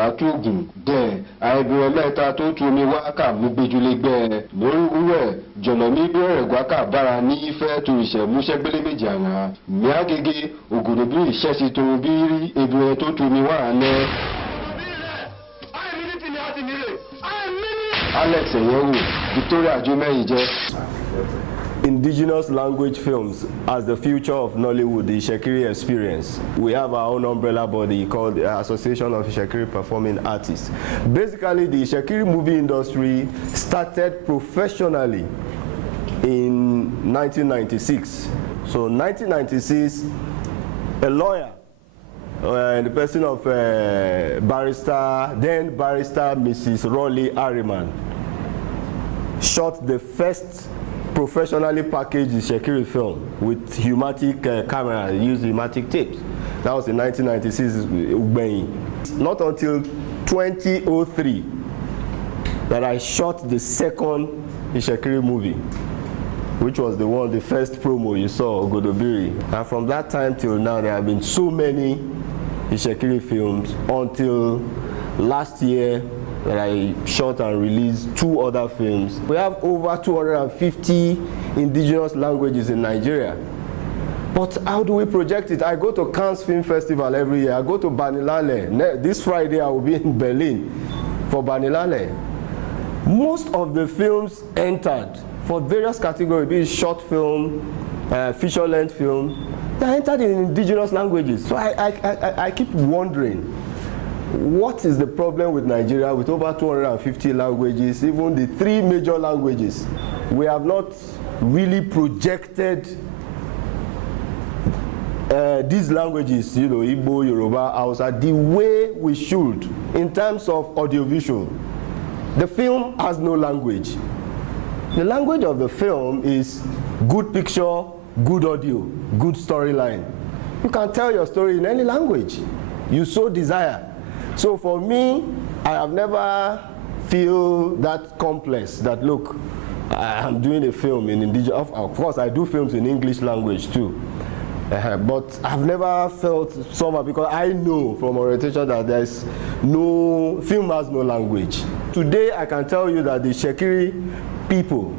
àbátúgùn dẹ̀ àìbẹ̀rẹ̀ mẹ́ta tó tu omi wákà mú gbẹjúlégbẹ́ lórí wúwẹ̀ jọ̀nàmí bẹ̀rẹ̀ gbáka bára ní ìfẹ́ tó ìṣẹ̀múṣẹ́ gbélé méjì àná miagege ògòdò bí ìṣẹ́sí tó bí rí ebìrẹ̀ tó tu omi wà lẹ́. Alex Enyegho, Victoria Jumeyije. Indigenous language films as the future of Nollywood, the Itsekiri experience. We have our own umbrella body called the Association of Itsekiri Performing Artists. Basically, the Itsekiri movie industry started professionally in 1996. So 1996, a lawyer in the person of then barrister Mrs. Rolly Harriman, shot the first professionally packaged Itsekiri film with humatic camera, used humatic tapes. That was in 1996 Igbedion. Not until 2003 that I shot the second Itsekiri movie, which was the first promo you saw, Godobiri. And from that time till now, there have been so many Itsekiri films until last year that I shot and released 2 other films. We have over 250 indigenous languages in Nigeria. But how do we project it? I go to Cannes Film Festival every year. I go to Banilale. This Friday I will be in Berlin for Banilale. Most of the films entered for various categories, be it short film, feature-length film, they entered in indigenous languages. So I keep wondering, what is the problem with Nigeria with over 250 languages, even the 3 major languages? We have not really projected these languages, you know, Igbo, Yoruba, Hausa, the way we should in terms of audiovisual. The film has no language. The language of the film is good picture, good audio, good storyline. You can tell your story in any language you so desire. So for me, I have never feel that complex that, look, I'm doing a film in indigenous. Of course, I do films in English language too. But I've never felt somehow, because I know from orientation that there's no, film has no language. Today, I can tell you that the Itsekiri people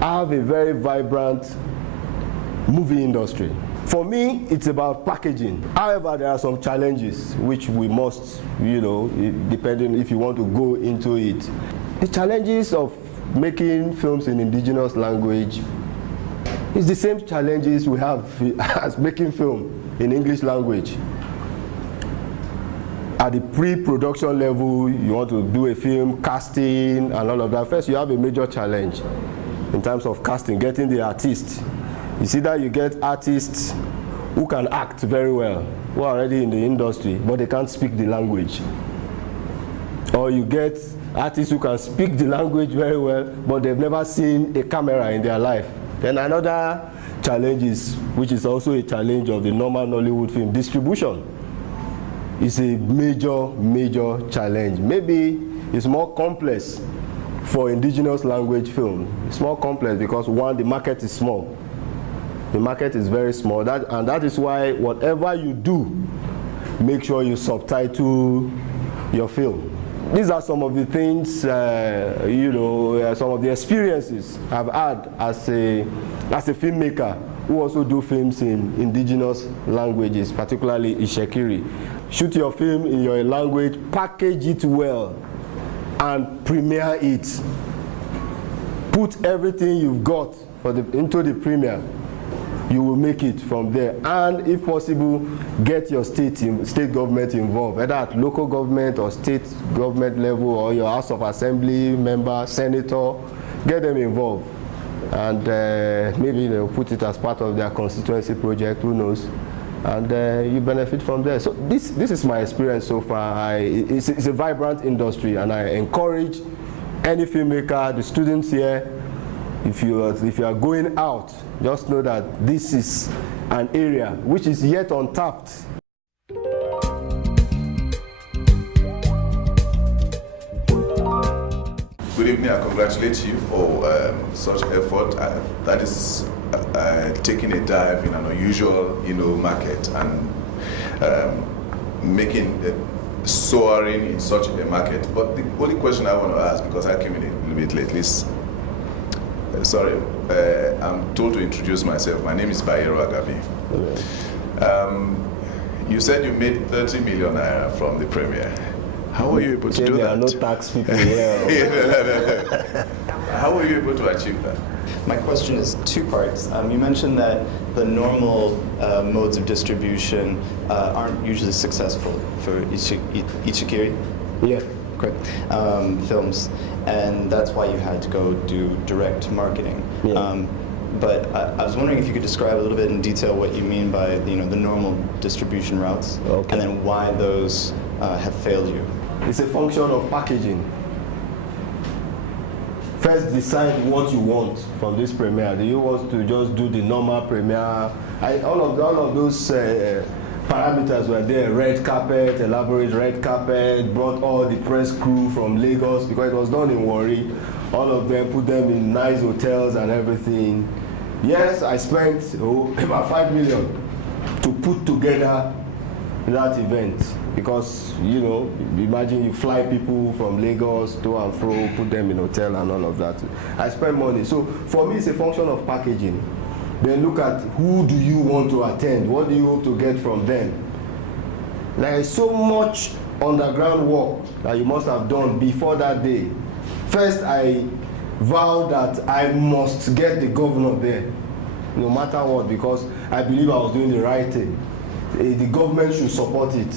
have a very vibrant movie industry. For me, it's about packaging. However, there are some challenges which we must, you know, depending if you want to go into it. The challenges of making films in indigenous language is the same challenges we have as making film in English language. At the pre-production level, you want to do a film, casting, and all of that. First, you have a major challenge in terms of casting, getting the artists. You see that you get artists who can act very well, who are already in the industry, but they can't speak the language. Or you get artists who can speak the language very well, but they've never seen a camera in their life. Then another challenge is, which is also a challenge of the normal Nollywood film, distribution. It's a major, major challenge. Maybe it's more complex for indigenous language film. It's more complex because, one, the market is small. The market is very small, and that is why whatever you do, make sure you subtitle your film. These are some of the things, you know, some of the experiences I've had as a filmmaker who also do films in indigenous languages, particularly Itsekiri. Shoot your film in your language, package it well, and premiere it. Put everything you've got into the premiere. You will make it from there, and if possible, get your state government involved, whether at local government or state government level, or your House of Assembly member, senator. Get them involved, and maybe they'll put it as part of their constituency project. Who knows? And you benefit from there. So this is my experience so far. It's a vibrant industry, and I encourage any filmmaker, the students here. If you are going out, just know that this is an area which is yet untapped. Good evening. I congratulate you for such effort. That is taking a dive in an unusual, market and making soaring in such a market. But the only question I want to ask, because I came in a little bit late, I'm told to introduce myself. My name is Bayero Agabi. You said you made 30 million naira from the premiere. How were you able to do there that? There are no tax people here. How were you able to achieve that? My question is two parts. You mentioned that the normal modes of distribution aren't usually successful for Itsekiri. Yeah. Correct. Films, and that's why you had to go do direct marketing. Yeah. But I was wondering if you could describe a little bit in detail what you mean by the normal distribution routes, okay, and then why those have failed you. It's a function of packaging. First, decide what you want from this premiere. Do you want to just do the normal premiere? All of those parameters were there. Red carpet, elaborate red carpet, brought all the press crew from Lagos because it was done in Warri. All of them, put them in nice hotels and everything. Yes, I spent about 5 million to put together that event because, imagine you fly people from Lagos to and fro, put them in hotel and all of that. I spent money. So for me, it's a function of packaging. Then look at who do you want to attend? What do you hope to get from them? There is so much underground work that you must have done before that day. First, I vowed that I must get the governor there, no matter what, because I believe I was doing the right thing. The government should support it.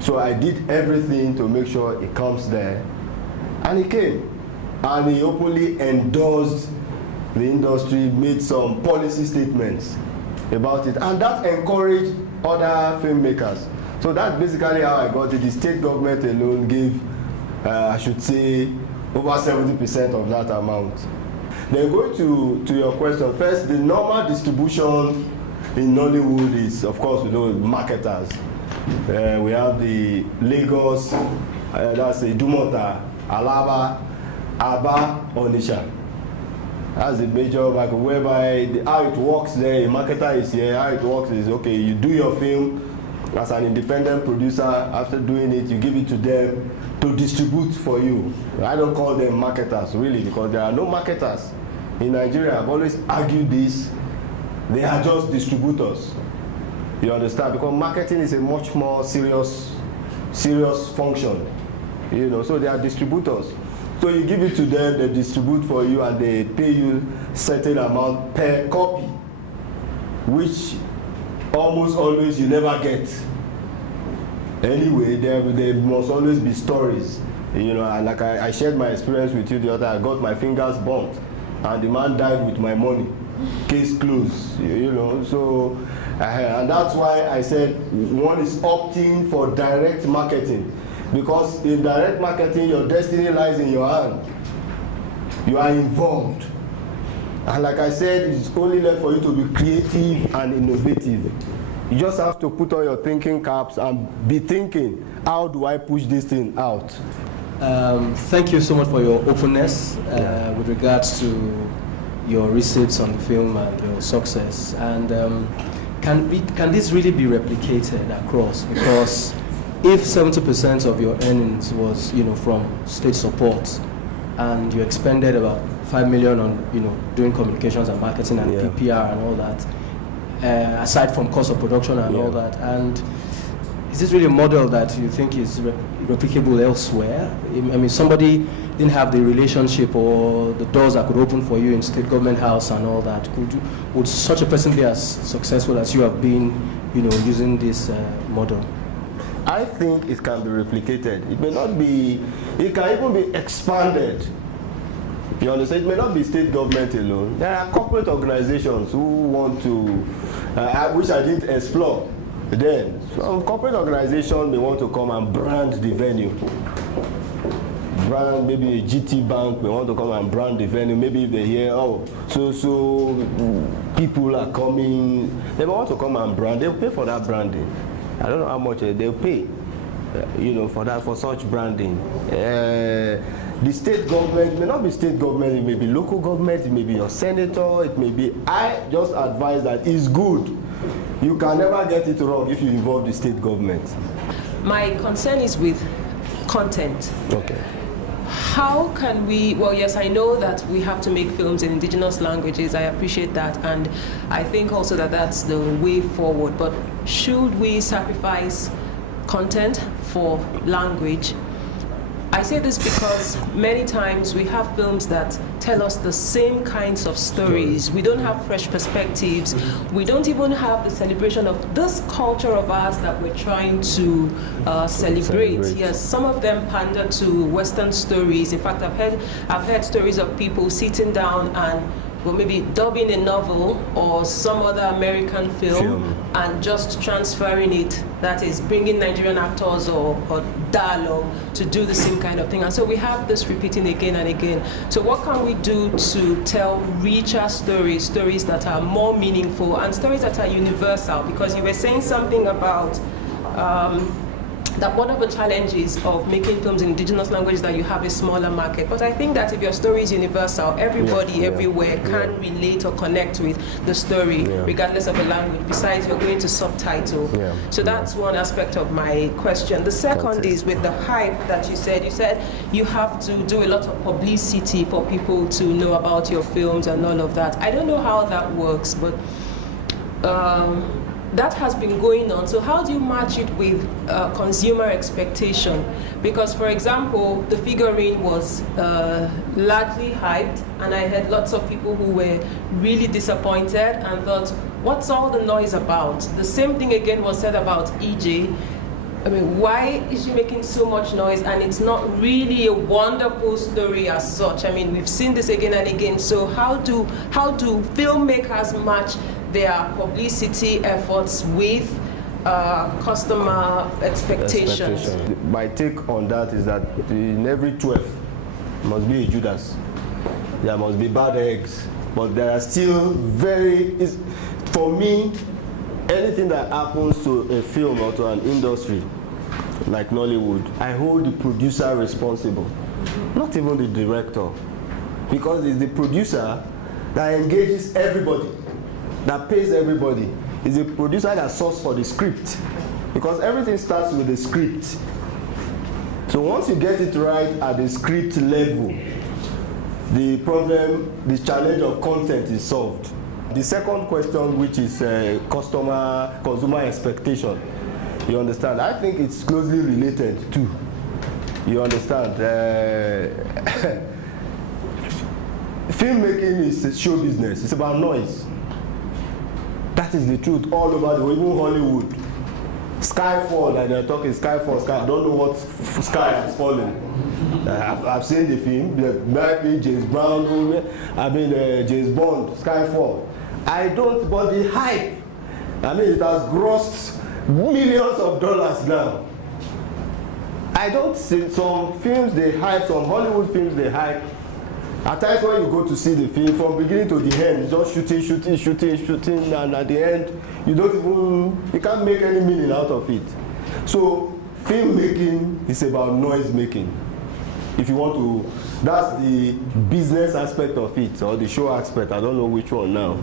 So I did everything to make sure it comes there. And he came. And he openly endorsed the industry, made some policy statements about it. And that encouraged other filmmakers. So that's basically how I got it. The state government alone gave, I should say, over 70% of that amount. Then going to your question, first, the normal distribution in Nollywood is, of course, marketers. We have the Lagos, that's Idumota, Alaba, Aba, Onitsha. That's the major market, whereby how it works there, a marketer is here, how it works is, okay, you do your film as an independent producer. After doing it, you give it to them to distribute for you. I don't call them marketers, really, because there are no marketers in Nigeria. I've always argued this. They are just distributors. You understand? Because marketing is a much more serious function. So they are distributors. So you give it to them, they distribute for you, and they pay you certain amount per copy, which almost always you never get. Anyway, there must always be stories. And like I shared my experience with you the other, I got my fingers burnt, and the man died with my money. Case closed, So, and that's why I said one is opting for direct marketing. Because in direct marketing, your destiny lies in your hand. You are involved. And like I said, it's only left for you to be creative and innovative. You just have to put on your thinking caps and be thinking, how do I push this thing out? Thank you so much for your openness with regards to your receipts on the film and your success. And can this really be replicated across? Because if 70% of your earnings was, from state support, and you expended about 5 million on, doing communications and marketing and PPR and all that, aside from cost of production and all that, and is this really a model that you think is replicable elsewhere? I mean, somebody didn't have the relationship or the doors that could open for you in state government house and all that. Would such a person be as successful as you have been, using this model? I think it can be replicated. It may not be, it can even be expanded. You understand? It may not be state government alone. There are corporate organizations who want to, which I didn't explore then. Some corporate organizations may want to come and brand the venue. Brand, maybe a GT Bank may want to come and brand the venue. Maybe if they hear, so people are coming, they may want to come and brand. They'll pay for that branding. I don't know how much they'll pay, for such branding. The state government may not be state government, it may be local government, it may be your senator, it may be. I just advise that it's good. You can never get it wrong if you involve the state government. My concern is with content. Okay. How can we, well, yes, I know that we have to make films in indigenous languages. I appreciate that. And I think also that that's the way forward. But should we sacrifice content for language? I say this because many times we have films that tell us the same kinds of stories. We don't have fresh perspectives. We don't even have the celebration of this culture of ours that we're trying to celebrate. Yes, some of them pander to Western stories. In fact, I've heard stories of people sitting down and, well, maybe dubbing a novel or some other American film and just transferring it, that is bringing Nigerian actors or dialogue to do the same kind of thing. And so we have this repeating again and again. So what can we do to tell richer stories, stories that are more meaningful and stories that are universal? Because you were saying something about that one of the challenges of making films in indigenous languages that you have a smaller market. But I think that if your story is universal, everybody everywhere can relate or connect with the story, regardless of the language. Besides, you're going to subtitle. So that's one aspect of my question. The second is with the hype that you said. You said you have to do a lot of publicity for people to know about your films and all of that. I don't know how that works, but that has been going on. So how do you match it with consumer expectation? Because, for example, The Figurine was largely hyped, and I heard lots of people who were really disappointed and thought, what's all the noise about? The same thing again was said about EJ. I mean, why is she making so much noise and it's not really a wonderful story as such? I mean, we've seen this again and again. So how do filmmakers match their publicity efforts with customer expectations? My take on that is that in every 12 must be a Judas. There must be bad eggs, but there are still for me, anything that happens to a film or to an industry like Nollywood, I hold the producer responsible, not even the director, because it's the producer that engages everybody, that pays everybody. It's the producer that sources for the script, because everything starts with the script. So once you get it right at the script level, the challenge of content is solved. The second question, which is consumer expectation, you understand? I think it's closely related too. You understand? Filmmaking is show business. It's about noise. That is the truth all over the world, even Hollywood. Skyfall, like they're talking Skyfall, I don't know what sky has fallen. I've seen the film, maybe James Brown, James Bond, Skyfall. I don't, but the hype, I mean, it has grossed millions of dollars now. I don't see some films they hype, some Hollywood films they hype. At times when you go to see the film, from beginning to the end, it's just shooting, and at the end, you can't make any meaning out of it. So, filmmaking is about noise making. If you want to, that's the business aspect of it, or the show aspect, I don't know which one now.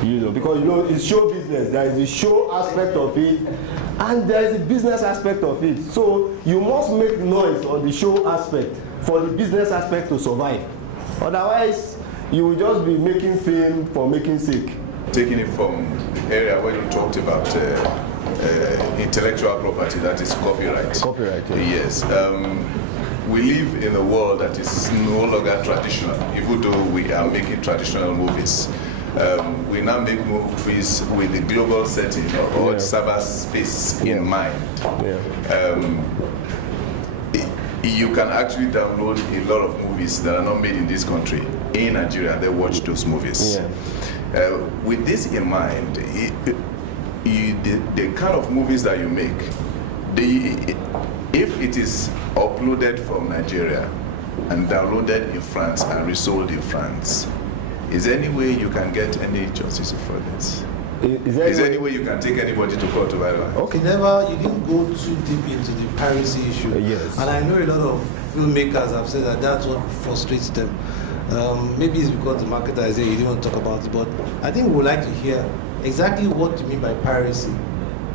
Because it's show business. There is the show aspect of it, and there is the business aspect of it. So you must make noise on the show aspect for the business aspect to survive. Otherwise, you will just be making film for making sake. Taking it from the area where you talked about intellectual property, that is copyright. Copyright, yes. We live in a world that is no longer traditional, even though we are making traditional movies. We now make movies with the global setting or cyberspace in mind. You can actually download a lot of movies that are not made in this country in Nigeria, and they watch those movies. With this in mind, the kind of movies that you make, if it is uploaded from Nigeria and downloaded in France and resold in France, is there any way you can get any justice for this? Is there any way you can take anybody to court over that? Okay, you didn't go too deep into the piracy issue. Yes. And I know a lot of filmmakers have said that that's what frustrates them. Maybe it's because the marketer is there, you didn't want to talk about it, but I think we would like to hear exactly what you mean by piracy.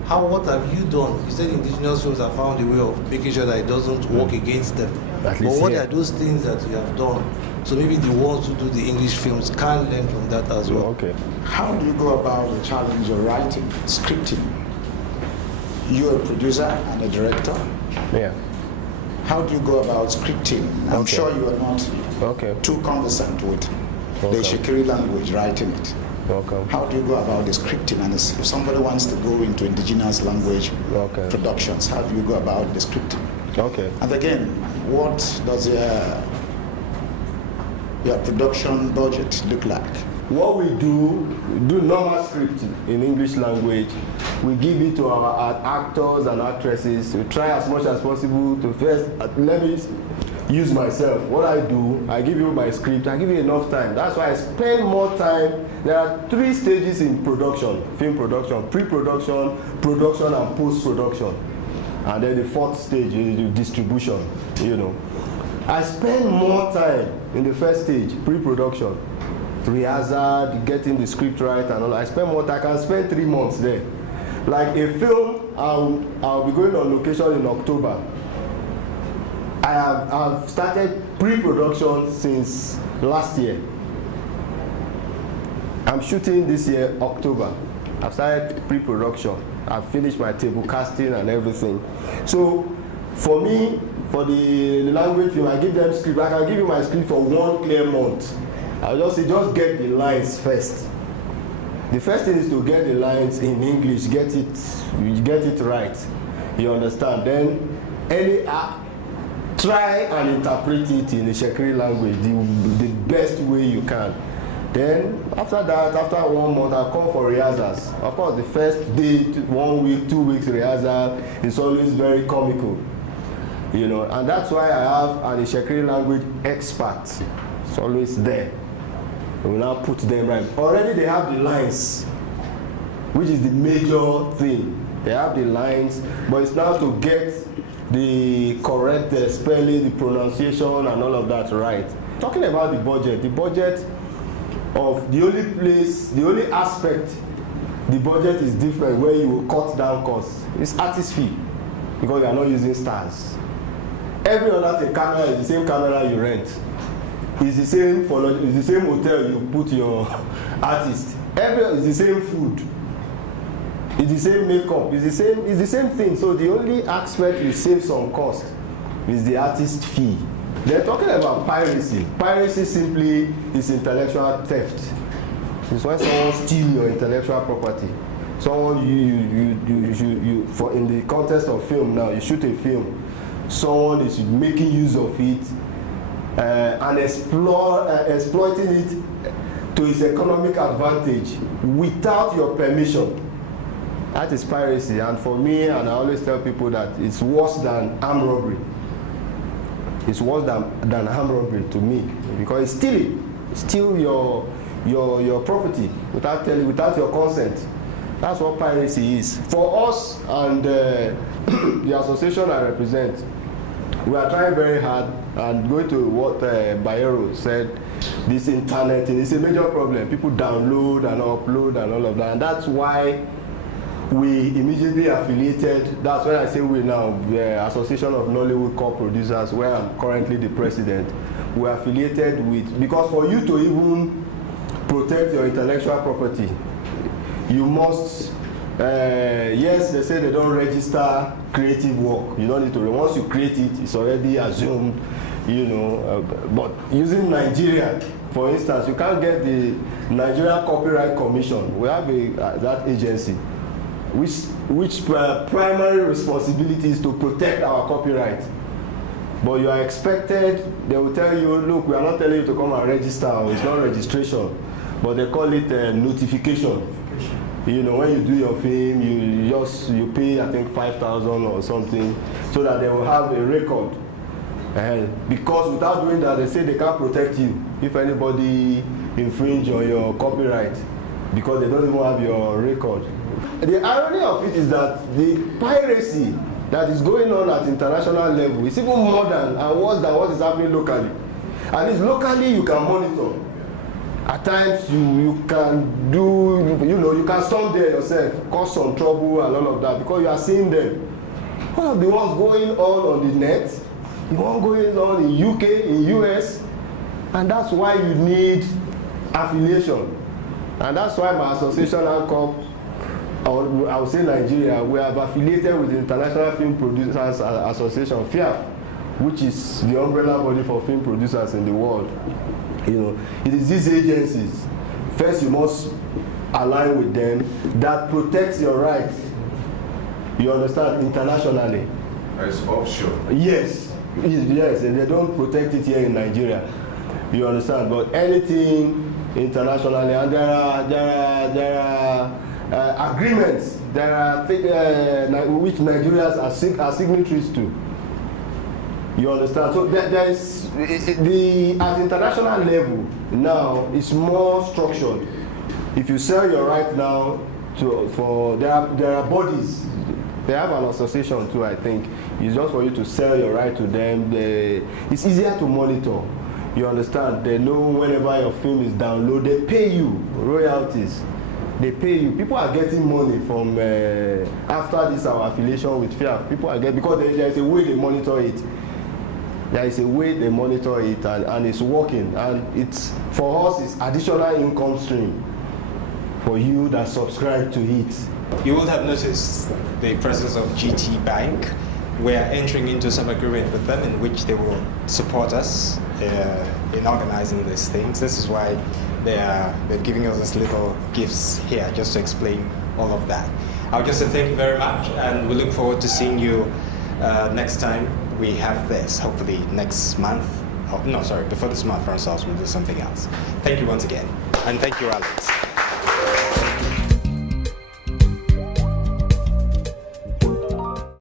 What have you done? You said indigenous films have found a way of making sure that it doesn't work against them. But what are those things that you have done? So maybe the ones who do the English films can learn from that as well. Okay. How do you go about the challenge of writing, scripting? You're a producer and a director. Yeah. How do you go about scripting? I'm Okay. sure you are not too conversant with the Itsekiri language, writing it. How do you go about the scripting? And if somebody wants to go into indigenous language productions, how do you go about the scripting? Okay. And again, what does your production budget look like? What we do normal scripting in English language. We give it to our actors and actresses. We try as much as possible to first, let me use myself. What I do, I give you my script, I give you enough time. That's why I spend more time. There are 3 stages in production, film production: pre-production, production, and post-production. And then the 4th stage is the distribution, you know. I spend more time in the first stage, pre-production, rehearsal, getting the script right and all. I spend more time. I can spend 3 months there. Like a film, I'll be going on location in October. I've started pre-production since last year. I'm shooting this year, October. I've started pre-production. I've finished my table casting and everything. So for me, for the language film, I give them script. I can give you my script for 1 clear month. I'll just say, just get the lines first. The first thing is to get the lines in English, get it right. You understand? Then try and interpret it in the Itsekiri language the best way you can. Then after that, after 1 month, I'll come for rehearsals. Of course, the first day, 1 week, 2 weeks rehearsal is always very comical, you know, and that's why I have an Itsekiri language expert. It's always there. We will now put them right. Already they have the lines, which is the major thing. They have the lines, but it's now to get the correct spelling, the pronunciation, and all of that right. Talking about the budget of the only aspect the budget is different where you will cut down costs. It's artist fee, because you are not using stars. Every other thing, camera is the same camera you rent. It's the same hotel you put your artist. It's the same food. It's the same makeup. It's the same thing. So the only aspect you save some cost is the artist fee. They're talking about piracy. Piracy simply is intellectual theft. It's when someone steals your intellectual property. Someone you for in the context of film now, you shoot a film. Someone is making use of it and exploiting it to its economic advantage without your permission. That is piracy. And for me, and I always tell people that it's worse than armed robbery. It's worse than armed robbery to me, because it's steal your property without your consent. That's what piracy is. For us and the association I represent, we are trying very hard, and going to what Bayero said, this internet is a major problem. People download and upload and all of that, and that's why we immediately affiliated. That's when I say we now, the Association of Nollywood Co-Producers, where I'm currently the president, we're affiliated with, because for you to even protect your intellectual property, you must, yes, they say they don't register creative work. You don't need to, once you create it, it's already assumed, you know, but using Nigeria, for instance, you can't get the Nigeria Copyright Commission. We have that agency, which primary responsibility is to protect our copyright. But you are expected, they will tell you, look, we are not telling you to come and register, it's not registration, but they call it notification. You know, when you do your film, you pay, I think, 5,000 or something, so that they will have a record. Because without doing that, they say they can't protect you if anybody infringe on your copyright, because they don't even have your record. The irony of it is that the piracy that is going on at international level is even more than and worse than what is happening locally. And it's locally you can monitor. At times you can do, you can storm there yourself, cause some trouble and all of that because you are seeing them. One of the ones going on the net, the one going on in UK, in US, and that's why you need affiliation. And that's why my association, ANCOP, I would say Nigeria, we have affiliated with the International Film Producers Association, FIAF, which is the umbrella body for film producers in the world. It is these agencies. First, you must align with them that protects your rights. You understand, internationally. It's offshore. Yes, and they don't protect it here in Nigeria. You understand, but anything internationally, and there are agreements. There are which Nigerians are signatories to. You understand? So there is at international level now it's more structured. If you sell your right now there are bodies. They have an association too, I think. It's just for you to sell your right to them. It's easier to monitor. You understand? They know whenever your film is downloaded, they pay you royalties. They pay you. People are getting money from after this our affiliation with FIAF. People are getting, because there is a way they monitor it. There is a way they monitor it, and it's working. And it's, for us, it's additional income stream for you that subscribe to it. You would have noticed the presence of GT Bank. We are entering into some agreement with them in which they will support us in organizing these things. This is why they're giving us these little gifts here, just to explain all of that. I would just say thank you very much, and we look forward to seeing you next time we have this, hopefully next month. Oh, no, sorry, before this month for ourselves, we'll do something else. Thank you once again, and thank you, Alex.